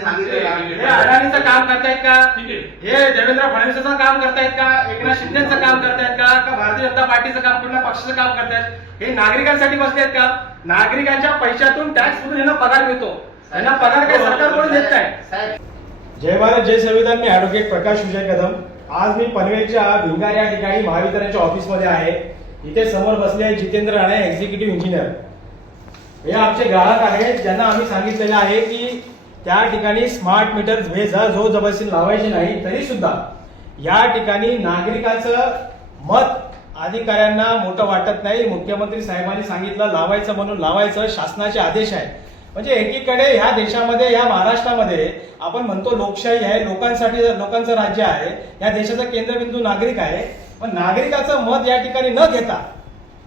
हे अडाणीचं काम करतायत का? हे देवेंद्र फडणवीसचं काम करतायत का? एकनाथ शिंदेचं काम करतायत का भारतीय जनता पार्टीचं काम, कुठल्या पक्षाचं काम करतायत? हे नागरिकांसाठी बसलेत का? नागरिकांच्या पैशातून टॅक्स मधून यांना पगार मिळतो, यांना पगार काही सरकारकडून देत नाही. जय भारत जय संविधान. मी ऍडव्होकेट प्रकाश विजय कदम. आज मी पनवेलच्या भिंगार या ठिकाणी महावितरणच्या ऑफिसमध्ये आहे. इथे समोर बसले आहे जितेंद्र राणे, एक्झिक्युटिव्ह इंजिनियर. हे आमचे ग्राहक आहेत ज्यांना आम्ही सांगितलेलं आहे की त्या ठिकाणी स्मार्ट मीटर जो जबरदस्ती लावायचे नाही, तरी सुद्धा या ठिकाणी नागरिकांचं मत अधिकाऱ्यांना मोठं वाटत नाही. मुख्यमंत्री साहेबांनी सांगितलं लावायचं म्हणून लावायचं, शासनाचे आदेश आहे. म्हणजे एकीकडे ह्या देशामध्ये, या महाराष्ट्रामध्ये आपण म्हणतो लोकशाही आहे, लोकांचं राज्य आहे, या देशाचा केंद्रबिंदू नागरिक आहे. पण नागरिकाचं मत या ठिकाणी न घेता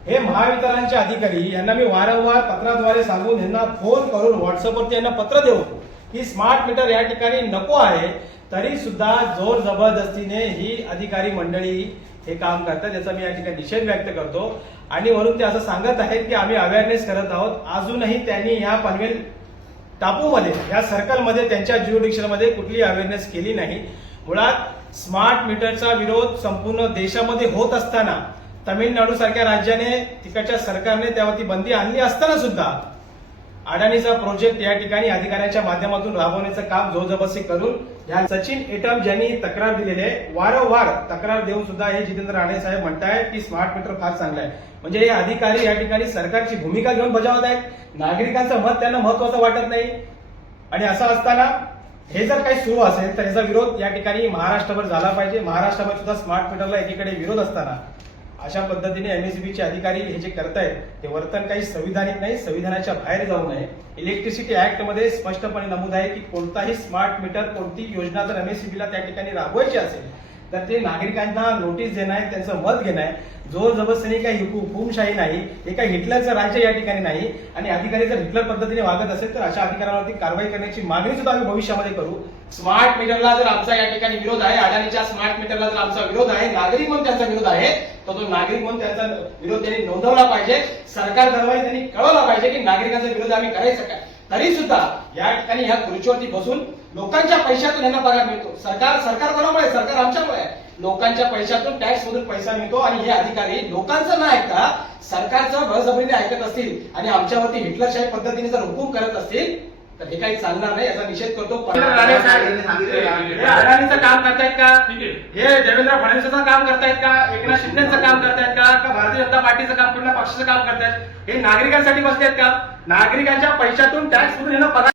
हे महावितरणचे अधिकारी यांना मी वारंवार पत्राद्वारे सांगून, यांना फोन करून, व्हॉट्सअपवरती यांना पत्र देऊन की स्मार्ट मीटर या ठिकाणी नको आहे, तरी सुद्धा जोर जबरदस्तीने ही अधिकारी मंडळी हे काम करतात. याचा मी या ठिकाणी निषेध व्यक्त करतो. आणि वरून ते असं सांगत आहेत की आम्ही अवेअरनेस करत आहोत. अजूनही त्यांनी या पनवेल टापूमध्ये, या सर्कलमध्ये, त्यांच्या ज्युरिडिक्शनमध्ये कुठली अवेअरनेस केली नाही. मुळात स्मार्ट मीटरचा विरोध संपूर्ण देशामध्ये होत असताना, तमिळनाडू सारख्या राज्याने, तिकडच्या सरकारने त्यावरती बंदी आणली असताना सुद्धा अडाणीचा प्रोजेक्ट या ठिकाणी अधिकाऱ्यांच्या माध्यमातून राबवण्याचं काम जोरजबरदस्ती करून या सचिन एटम ज्यांनी तक्रार दिलेली आहे, वारंवार तक्रार देऊन सुद्धा हे जितेंद्र राणे साहेब म्हणतायत की स्मार्ट मीटर फार चांगलं आहे. म्हणजे हे अधिकारी या ठिकाणी सरकारची भूमिका घेऊन बजावत आहेत. नागरिकांचं मत त्यांना महत्वाचं वाटत नाही. आणि असं असताना हे जर काही सुरू असेल तर याचा विरोध या ठिकाणी महाराष्ट्रभर झाला पाहिजे. महाराष्ट्रामध्ये सुद्धा स्मार्ट मीटरला एकीकडे विरोध असताना अशा पद्धतीने एमएसईबीचे अधिकारी हे जे करतायत ते वर्तन काही संविधानिक नाही, संविधानाच्या बाहेर जाऊ नये. इलेक्ट्रिसिटी ऍक्ट मध्ये स्पष्टपणे नमूद आहे की कोणताही स्मार्ट मीटर, कोणतीही योजना जर एमएसईबीला त्या ठिकाणी राबवायची असेल तर ते नागरिकांना नोटीस देणं आहे, त्यांचं मत घेणं आहे. जोर जबरदस्तीने काही हुकुमशाही नाही, हे काही हिटलरचं राज्य या ठिकाणी नाही. आणि अधिकारी जर हिटलर पद्धतीने वागत असेल तर अशा अधिकाऱ्यांवरती कारवाई करण्याची मागणी सुद्धा आम्ही भविष्यामध्ये करू. स्मार्ट मीटरला जर आमचा या ठिकाणी विरोध आहे, अडाणीच्या स्मार्ट मीटरला जर आमचा विरोध आहे, नागरिक म्हणून त्यांचा विरोध आहे, तर तो नागरिक म्हणून त्यांचा विरोध त्यांनी नोंदवला पाहिजे. सरकार दरबारी त्यांनी कळवला पाहिजे की नागरिकांचा विरोध आम्ही करायचं काय. तरी सुद्धा या ठिकाणी ह्या खुर्चीवरती बसून लोकांच्या पैशातून यांना पगार मिळतो. सरकार कोणामुळे? सरकार आमच्यामुळे आहे. लोकांच्या पैशातून, टॅक्स मधून पैसा मिळतो. आणि हे अधिकारी लोकांचं न ऐकता सरकारचं बळजबरीने ऐकत असतील आणि आमच्यावरती हिटलरशाही पद्धतीने जर हुकूम करत असतील तर हे काही चालणार नाही. याचा निषेध करतो. हे अडाणीचं काम करतायत का? हे देवेंद्र फडणवीसचं काम करतायत का? एकनाथ शिंदेचं काम करतायत का भारतीय जनता पार्टीचं काम, कुठल्या पक्षाचं काम करतायत? हे नागरिकांसाठी बसलेत का? नागरिकांच्या पैशातून टॅक्स मधून यांना पगार